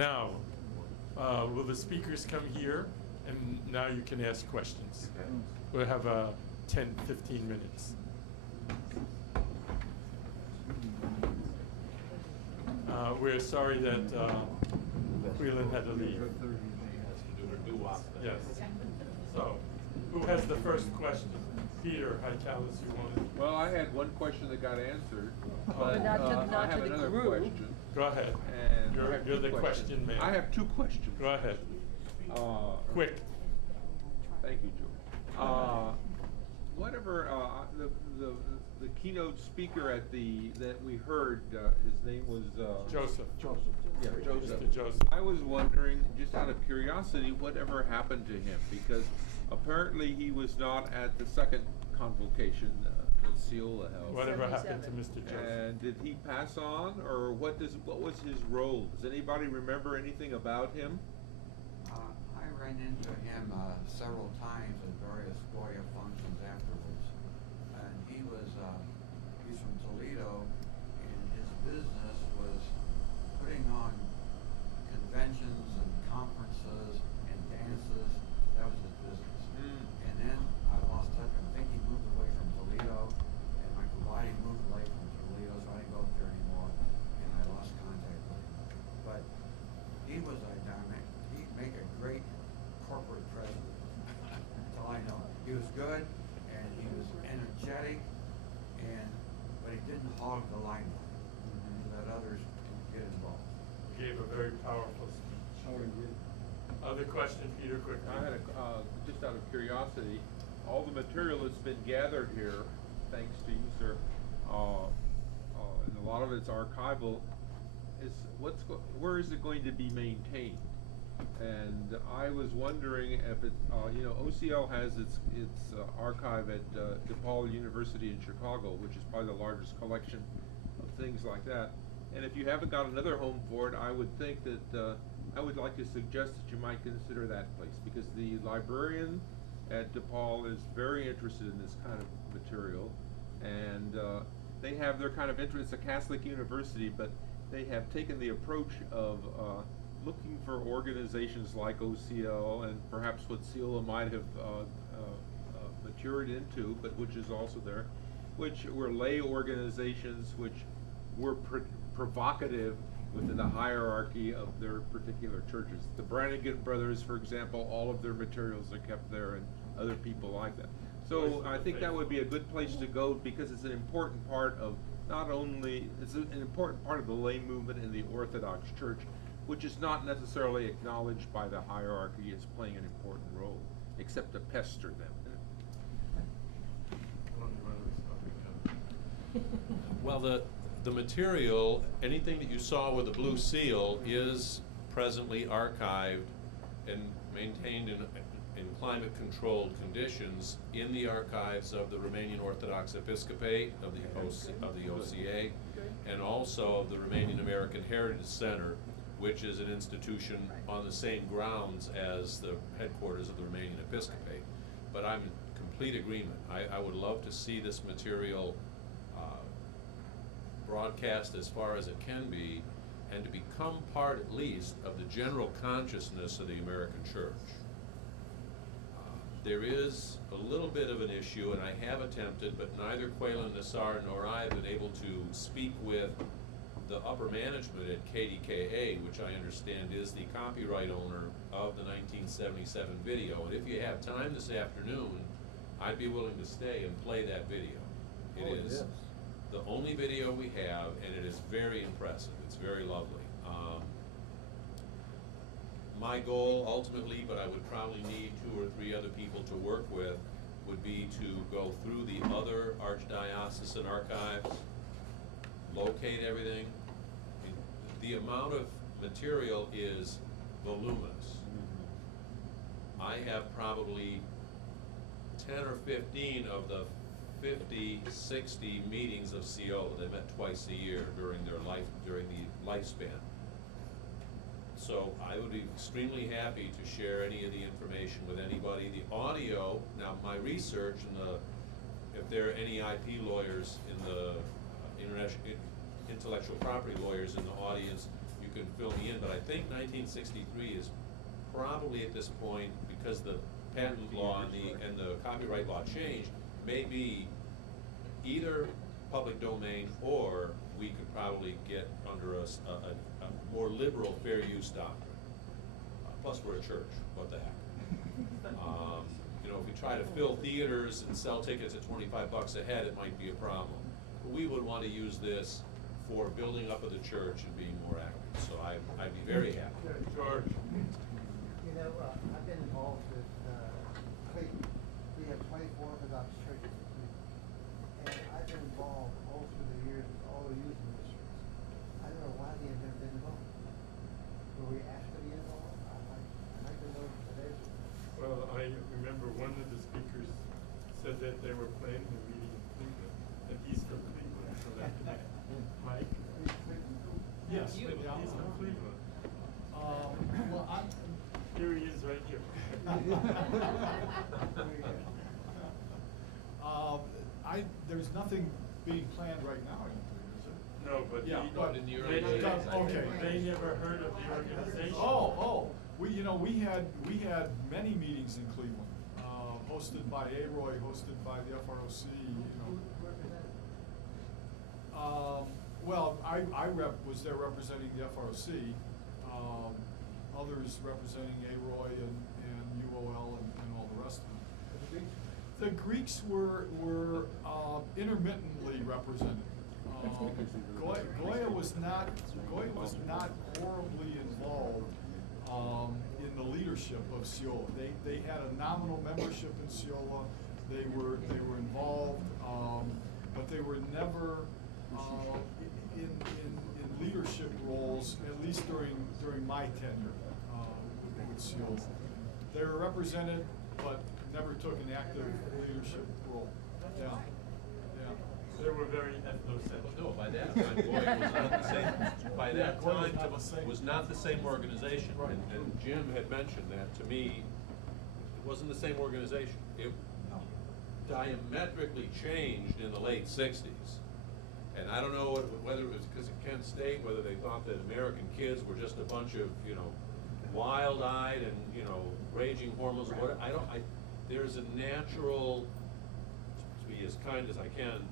Now, will the speakers come here? And now you can ask questions. Okay. We'll have 10, 15 minutes. We're sorry that Quillen had to leave. Yes. So, who has the first question? Peter Hightalis, you wanted. Well, I had one question that got answered, but not I have to the another group. question. Go ahead. And I You're have two the questions. question man. I have two questions. Go ahead. Quick. Thank you, Joe. Whatever the keynote speaker at that we heard, his name was Joseph. Yeah, Joseph. Mr. Joseph. I was wondering, just out of curiosity, whatever happened to him, because apparently he was not at the second convocation that Ciola held. Whatever happened to 77. Mr. Joseph? And did he pass on, or what was his role? Does anybody remember anything about him? I ran into him several times at various Goya functions afterwards, and he's from Toledo, and his business was putting on conventions and conferences and dances. That was his business. And then I lost touch. I think he moved away from Toledo, and Michael Body moved away from Toledo, so I didn't go up there anymore, and I lost contact with him. But he was a dynamic. He'd make a great corporate president. That's all I know. He was good, and he was energetic, but he didn't hog the limelight. He let others get involved. He gave a very powerful speech. Oh, he did. Other question, Peter, quickly. I had just out of curiosity, all the material that's been gathered here, thanks to you, sir, and a lot of it's archival. Where is it going to be maintained? And I was wondering if it, OCL has its archive at DePaul University in Chicago, which is probably the largest collection of things like that. And if you haven't got another home for it, I would think that I would like to suggest that you might consider that place, because the librarian at DePaul is very interested in this kind of material, and they have their kind of interest. It's a Catholic university, but they have taken the approach of looking for organizations like OCL and perhaps what CIOLA might have matured into, but which is also there, which were lay organizations which were provocative within the hierarchy of their particular churches. The Brannigan brothers, for example, all of their materials are kept there, and other people like that. So I think that would be a good place to go, because it's an important part of it's an important part of the lay movement in the Orthodox Church, which is not necessarily acknowledged by the hierarchy as playing an important role, except to pester them. Well, the material, anything that you saw with the blue seal, is presently archived and maintained in climate-controlled conditions in the archives of the Romanian Orthodox Episcopate, of the OCA, and also of the Romanian American Heritage Center, which is an institution on the same grounds as the headquarters of the Romanian Episcopate. But I'm in complete agreement. I would love to see this material broadcast as far as it can be, and to become part, at least, of the general consciousness of the American Church. There is a little bit of an issue, and I have attempted, but neither Quaylen Nassar nor I have been able to speak with the upper management at KDKA, which I understand is the copyright owner of the 1977 video. And if you have time this afternoon, I'd be willing to stay and play that video. It is the only video we have, and it is very impressive. It's very lovely. My goal ultimately, but I would probably need 2 or 3 other people to work with, would be to go through the other archdiocesan archives, locate everything. I mean, the amount of material is voluminous. I have probably 10 or 15 of the 50, 60 meetings of CO. They met twice a year during the lifespan. So I would be extremely happy to share any of the information with anybody. The audio, now my research and if there are any IP lawyers in the intellectual property lawyers in the audience, you you can fill me in, but I think 1963 is probably at this point, because the patent law and the copyright law changed, may be either public domain, or we could probably get under a more liberal fair use doctrine. Plus, we're a church, what the heck? You know, if we try to fill theaters and sell tickets at $25 a head, it might be a problem. But we would want to use this for building up of the church and being more active, so I'd be very happy. George? You know, I've been involved with Cleveland. We have 24 Orthodox churches in Cleveland. And I've been involved all through the years with all the youth ministries. I don't know why they have never been involved. Were we asked to be involved? I'd like to know today. Well, I remember one of the speakers said that they were planning a meeting in Cleveland, and he's from Cleveland, so that Mike? Yes, he's from Cleveland. Well, Here he is right here. There's nothing being planned right now, I don't believe, is there? No, but Yeah, he, but in the they, early they- days, I think. okay. they never heard of the organization. We had many meetings in Cleveland, hosted by AROY, hosted by the FROC, Well, I was there representing the FRC, others representing AROY and UOL and all the rest of them. The Greeks were intermittently represented. Goya was not horribly involved in the leadership of Siola. They had a nominal membership in Siola. They were involved, but they were never in leadership roles, at least during my tenure with Siola. They were represented, but never took an active leadership role. Yeah. They were very ethnocentric. No, by that time, Goya was not the same, by that Goya was time, not the same. was not the same organization. Right. And Jim had mentioned that to me, it wasn't the same organization. It diametrically changed in the late 60s. And I don't know whether it was because of Kent State, whether they thought that American kids were just a bunch of, wild-eyed and, raging hormones, or whatever. There's a natural, to be as kind as I can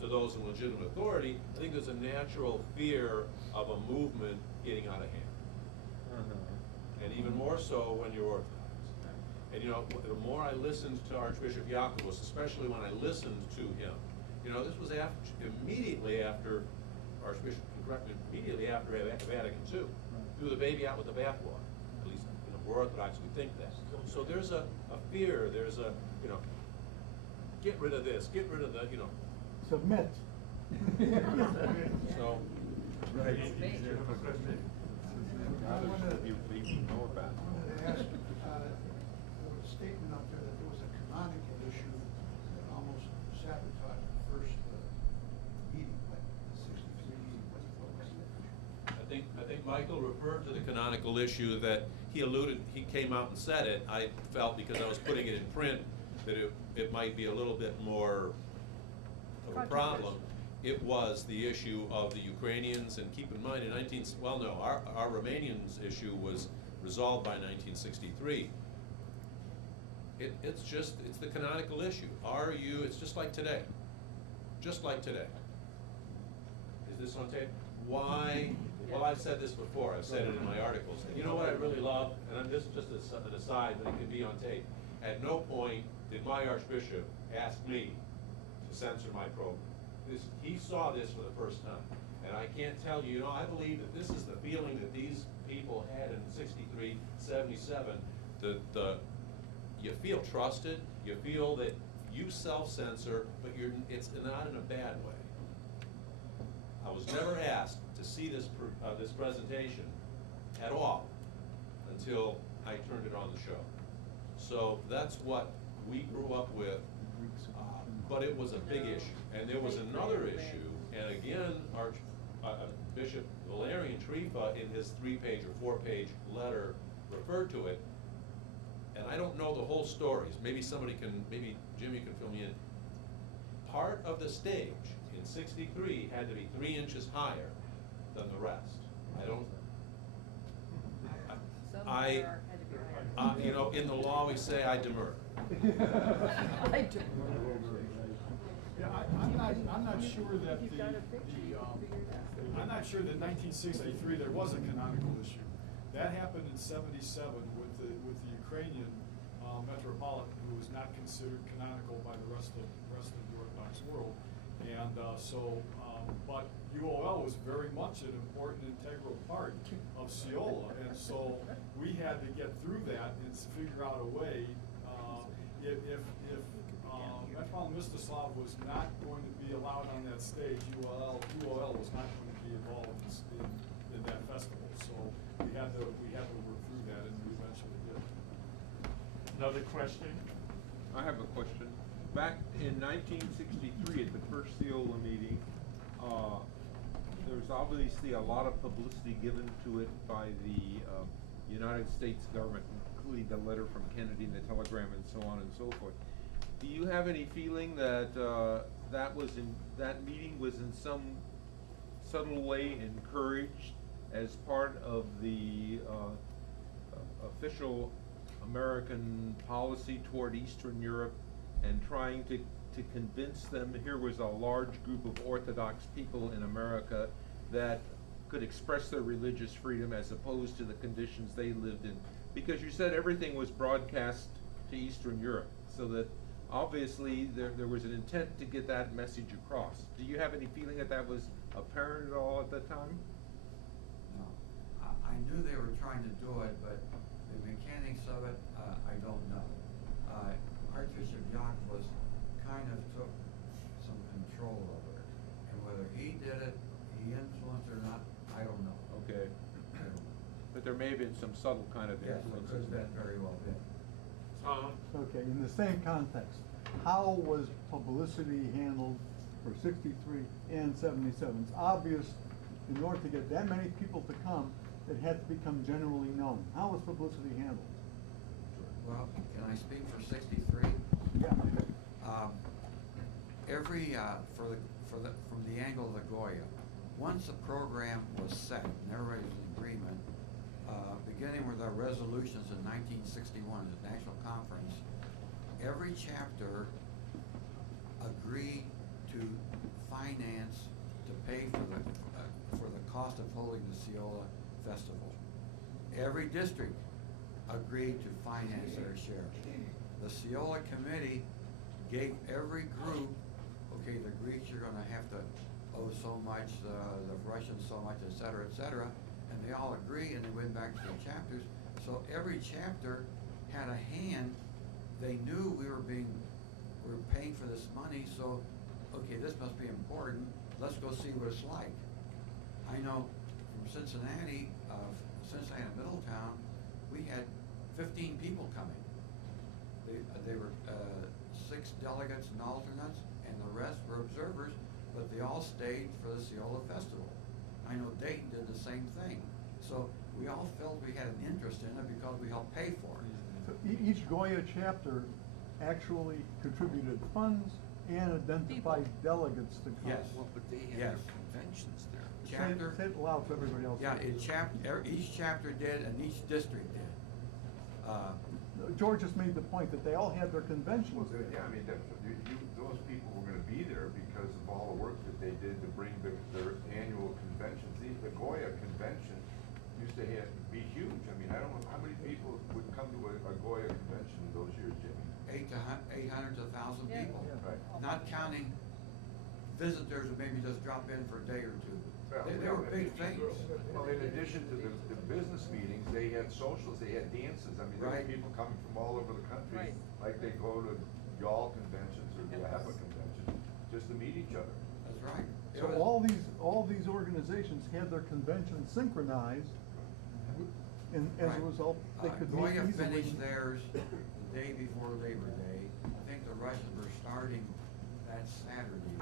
to those in legitimate authority, I think there's a natural fear of a movement getting out of hand. And even more so when you're Orthodox. And the more I listened to Archbishop Jacobus, especially when I listened to him, this was immediately after Archbishop, immediately after Vatican II, threw the baby out with the bathwater. At least, we're Orthodox, we think that. So there's a fear, there's a, get rid of this, get rid of the, Submit. So. Right. Now there should be even more about it. I wanted to ask, there was a statement up there that there was a canonical issue that almost sabotaged the first meeting, like the 63 meeting. What was the issue? I think Michael referred to the canonical issue that he came out and said it. I felt because I was putting it in print that it might be a little bit more of a problem. It was the issue of the Ukrainians, and keep in mind, our Romanians issue was resolved by 1963. It's the canonical issue. It's just like today. Just like today. Is this on tape? Why? Well, I've said this before. I've said it in my articles. And you know what I really love? And this is just an aside, but it can be on tape. At no point did my Archbishop ask me to censor my program. He saw this for the first time. And I can't tell you, I believe that this is the feeling that these people had in 63, 77. You feel trusted, you feel that you self-censor, but it's not in a bad way. I was never asked to see this presentation at all until I turned it on the show. So that's what we grew up with, but it was a big issue. And there was another issue, and again, Bishop Valerian Trifa in his 3-page or 4-page letter referred to it, and I don't know the whole stories. Maybe Jimmy can fill me in. Part of the stage in 63 had to be 3 inches higher than the rest. I don't, Somewhere had to be right. you know, in the law, we say I demur. I do. Yeah, I'm not sure that If you've got a picture, you can figure it out. I'm not sure that 1963 there was a canonical issue. That happened in '77 with the Ukrainian metropolitan, who was not considered canonical by the rest of the Orthodox world, and but UOL was very much an important integral part of Ciola, and so we had to get through that and figure out a way. If Metropolitan Mstislav was not going to be allowed on that stage, UOL was not going to be involved in that festival. So we had to work through that, and we eventually did. Another question? I have a question. Back in 1963, at the first Ciola meeting, there was obviously a lot of publicity given to it by the United States government, including the letter from Kennedy and the telegram and so on and so forth. Do you have any feeling that that meeting was in some subtle way encouraged as part of the official American policy toward Eastern Europe, and trying to convince them here was a large group of Orthodox people in America that could express their religious freedom as opposed to the conditions they lived in? Because you said everything was broadcast to Eastern Europe, so that obviously there was an intent to get that message across. Do you have any feeling that that was apparent at all at that time? No. I knew they were trying to do it, but the mechanics of it, I don't know. Archbishop Jock kind of took some control over it, and whether he did it, he influenced or not, I don't know. Okay. I don't know. But there may have been some subtle kind of Yes, it influences. could have been very well been. Tom? Okay, in the same context, how was publicity handled for 63 and 77? It's obvious, in order to get that many people to come, it had to become generally known. How was publicity handled? Well, can I speak for '63? Yeah. From the angle of the Goya, once the program was set and everybody was in agreement, beginning with our resolutions in 1961 at the National Conference, every chapter agreed to finance, to pay for the cost of holding the Ciola Festival. Every district agreed to finance their share. The Ciola Committee gave every group, okay, the Greeks are gonna have to owe so much, the Russians so much, et cetera, and they all agree, and they went back to the chapters. So every chapter had a hand. They knew we were paying for this money, so, okay, this must be important, let's go see what it's like. I know from Cincinnati Middletown, we had 15 people coming. They were 6 delegates and alternates, and the rest were observers, but they all stayed for the Ciola Festival. I know Dayton did the same thing. So we all felt we had an interest in it because we helped pay for it. So each Goya chapter actually contributed funds and identified delegates to come. Yes. Well, but they Yes. had their conventions there. Chapter. Say it loud so everybody else Yeah, can hear. each chapter did, and each district did. George just made the point that they all had their conventions. Well, yeah, I mean, those people were gonna be there because of all the work that they did to bring their annual conventions. The Goya convention used to be huge. I mean, I don't know, how many people would come to a Goya convention in those years, Jimmy? 800 to 1,000 Yeah. people. Yeah. Right. Not counting visitors who maybe just drop in for a day or two. Well, They were big things. Well, in addition to the business meetings, they had socials, they had dances. I mean, there were Right. people coming from all over the country, Right. like they go to y'all conventions or the AHPA convention, just to meet each other. That's right. It So was- all these organizations had their conventions synchronized, and as Right. a result, they could meet Goya easily. finished theirs the day before Labor Day. I think the Russians were starting that Saturday,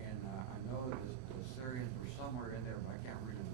and I know the Syrians were somewhere in there, but I can't read the